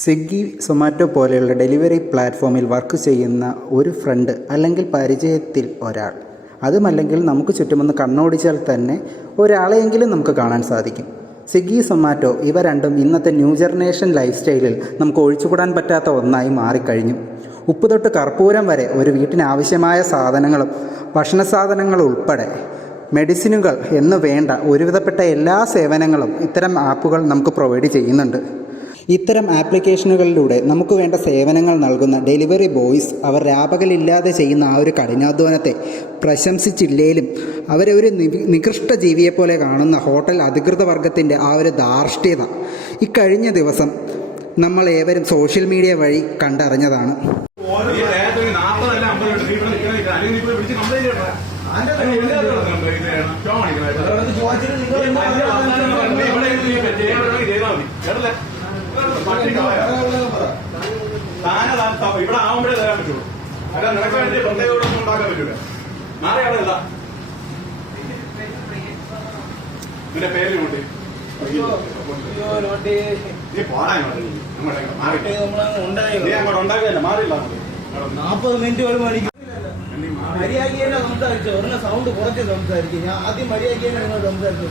സ്വിഗ്ഗി, സൊമാറ്റോ പോലെയുള്ള ഡെലിവറി പ്ലാറ്റ്ഫോമിൽ വർക്ക് ചെയ്യുന്ന ഒരു ഫ്രണ്ട് അല്ലെങ്കിൽ പരിചയത്തിൽ ഒരാൾ, അതുമല്ലെങ്കിൽ നമുക്ക് ചുറ്റുമൊന്ന് കണ്ണോടിച്ചാൽ തന്നെ ഒരാളെയെങ്കിലും നമുക്ക് കാണാൻ സാധിക്കും. സ്വിഗ്ഗി, സൊമാറ്റോ ഇവ രണ്ടും ഇന്നത്തെ ന്യൂ ജനറേഷൻ ലൈഫ് സ്റ്റൈലിൽ നമുക്ക് ഒഴിച്ചുകൂടാൻ പറ്റാത്ത ഒന്നായി മാറിക്കഴിഞ്ഞു. ഉപ്പ് തൊട്ട് കർപ്പൂരം വരെ ഒരു വീട്ടിനാവശ്യമായ സാധനങ്ങളും ഭക്ഷണ സാധനങ്ങളും ഉൾപ്പെടെ മെഡിസിനുകൾ എന്നു വേണ്ട ഒരുവിധപ്പെട്ട എല്ലാ സേവനങ്ങളും ഇത്തരം ആപ്പുകൾ നമുക്ക് പ്രൊവൈഡ് ചെയ്യുന്നുണ്ട്. ഇത്തരം ആപ്ലിക്കേഷനുകളിലൂടെ നമുക്ക് വേണ്ട സേവനങ്ങൾ നൽകുന്ന ഡെലിവറി ബോയ്സ് അവർ രാപകലില്ലാതെ ചെയ്യുന്ന ആ ഒരു കഠിനാധ്വാനത്തെ പ്രശംസിച്ചില്ലേലും അവരെ ഒരു നികൃഷ്ട ജീവിയെപ്പോലെ കാണുന്ന ഹോട്ടൽ അധികൃത വർഗത്തിൻ്റെ ആ ഒരു ധാർഷ്ട്യത ഇക്കഴിഞ്ഞ ദിവസം നമ്മൾ ഏവരും സോഷ്യൽ മീഡിയ വഴി കണ്ടറിഞ്ഞതാണ്. ഇവിടെ ആവുമ്പോഴേ തരാൻ പറ്റുള്ളൂ. അല്ല നിനക്ക് വേണ്ടി പ്രത്യേകതകളൊന്നും ഉണ്ടാക്കാൻ പറ്റൂല. മാറി അവിടെ അല്ല നിന്റെ പേരിൽ നോട്ടി നീ പോടാ നീ അങ്ങോട്ട് ഉണ്ടാക്കിയല്ല മാറിയില്ല. 40 മിനിറ്റ് ഒരു മണിക്ക് മര്യാദ തന്നെ സംസാരിച്ചു. ഒരെണ്ണം സൗണ്ട് കുറച്ച് സംസാരിക്കും. ഞാൻ ആദ്യം മര്യാദ തന്നെ നിങ്ങൾ സംസാരിച്ചു.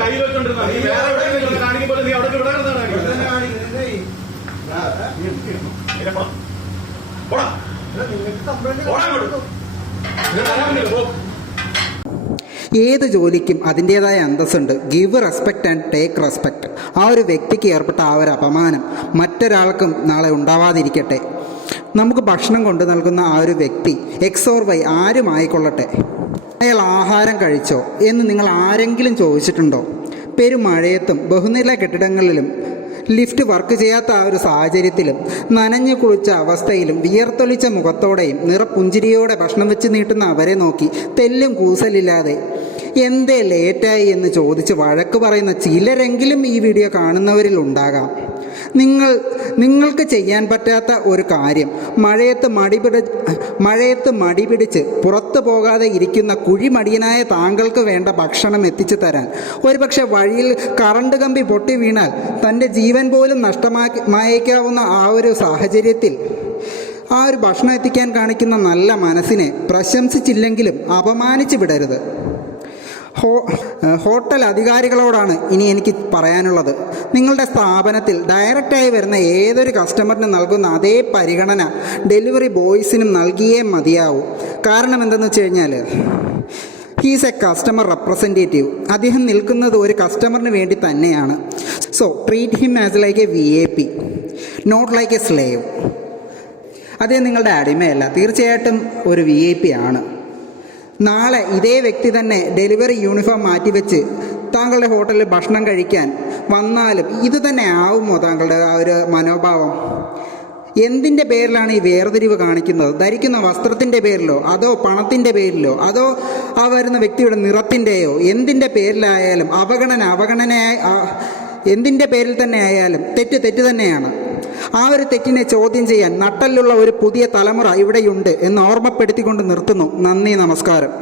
കയ്യിൽ വെച്ചോണ്ടിരുന്ന നീ വേറെ എവിടെയെങ്കിലും കാണിക്കുമ്പോൾ നീ അവിടെ വിടരുന്നതാണ്. ഏത് ജോലിക്കും അതിൻ്റേതായ അന്തസ്സുണ്ട്. Give respect and take respect. ആ ഒരു വ്യക്തിക്ക് ഏർപ്പെട്ട ആ ഒരു അപമാനം മറ്റൊരാൾക്കും നാളെ ഉണ്ടാവാതിരിക്കട്ടെ. നമുക്ക് ഭക്ഷണം കൊണ്ടു നൽകുന്ന ആ ഒരു വ്യക്തി എക്സ് ഓർ വൈ ആരുമായിക്കൊള്ളട്ടെ, അയാൾ ആഹാരം കഴിച്ചോ എന്ന് നിങ്ങൾ ആരെങ്കിലും ചോദിച്ചിട്ടുണ്ടോ? പെരുമഴയത്തും ബഹുനില കെട്ടിടങ്ങളിലും ലിഫ്റ്റ് വർക്ക് ചെയ്യാത്ത ആ ഒരു സാഹചര്യത്തിലും നനഞ്ഞു കുളിച്ച അവസ്ഥയിലും വിയർത്തൊലിച്ച മുഖത്തോടെയും നിറപ്പുഞ്ചിരിയോടെ ഭക്ഷണം വെച്ച് നീട്ടുന്ന അവരെ നോക്കി തെല്ലും കൂസലില്ലാതെ എന്തേ ലേറ്റായി എന്ന് ചോദിച്ച് വഴക്ക് പറയുന്ന ചിലരെങ്കിലും ഈ വീഡിയോ കാണുന്നവരിൽ ഉണ്ടാകാം. നിങ്ങൾക്ക് ചെയ്യാൻ പറ്റാത്ത ഒരു കാര്യം മഴയത്ത് മടി പിടിച്ച് പുറത്തു പോകാതെ ഇരിക്കുന്ന കുഴിമടിയനായ താങ്കൾക്ക് വേണ്ട ഭക്ഷണം എത്തിച്ചു തരാൻ ഒരുപക്ഷെ വഴിയിൽ കറണ്ട് കമ്പി പൊട്ടി വീണാൽ തൻ്റെ ജീവൻ പോലും നഷ്ടമായേക്കാവുന്ന ആ ഒരു സാഹചര്യത്തിൽ ആ ഒരു ഭക്ഷണം എത്തിക്കാൻ കാണിക്കുന്ന നല്ല മനസ്സിനെ പ്രശംസിച്ചില്ലെങ്കിലും അപമാനിച്ചു വിടരുത്. ഹോട്ടൽ അധികാരികളോടാണ് ഇനി എനിക്ക് പറയാനുള്ളത്. നിങ്ങളുടെ സ്ഥാപനത്തിൽ ഡയറക്റ്റായി വരുന്ന ഏതൊരു കസ്റ്റമറിന് നൽകുന്ന അതേ പരിഗണന ഡെലിവറി ബോയ്സിനും നൽകിയേ മതിയാവൂ. കാരണം എന്തെന്ന് വെച്ച് കഴിഞ്ഞാൽ ഹീസ് എ കസ്റ്റമർ റെപ്രസെൻറ്റേറ്റീവ്. അദ്ദേഹം നിൽക്കുന്നത് ഒരു കസ്റ്റമറിന് വേണ്ടി തന്നെയാണ്. So treat him as like a VIP, not like a slave. അദ്ദേഹം നിങ്ങളുടെ അടിമയല്ല, തീർച്ചയായിട്ടും ഒരു VIP ആണ്. നാളെ ഇതേ വ്യക്തി തന്നെ ഡെലിവറി യൂണിഫോം മാറ്റിവെച്ച് താങ്കളുടെ ഹോട്ടലിൽ ഭക്ഷണം കഴിക്കാൻ വന്നാലും ഇത് തന്നെ ആവുമോ താങ്കളുടെ ആ ഒരു മനോഭാവം? എന്തിൻ്റെ പേരിലാണ് ഈ വേർതിരിവ് കാണിക്കുന്നത്? ധരിക്കുന്ന വസ്ത്രത്തിൻ്റെ പേരിലോ അതോ പണത്തിൻ്റെ പേരിലോ അതോ ആ വരുന്ന വ്യക്തിയുടെ നിറത്തിൻ്റെയോ എന്തിൻ്റെ പേരിലായാലും അവഗണനയായി എന്തിൻ്റെ പേരിൽ തന്നെ ആയാലും തെറ്റ് തന്നെയാണ്. ആ ഒരു തെറ്റിനെ ചോദ്യം ചെയ്യാൻ നട്ടലുള്ള ഒരു പുതിയ തലമുറ ഇവിടെയുണ്ട് എന്ന് ഓർമ്മപ്പെടുത്തിക്കൊണ്ട് നിർത്തുന്നു. നന്ദി, നമസ്കാരം.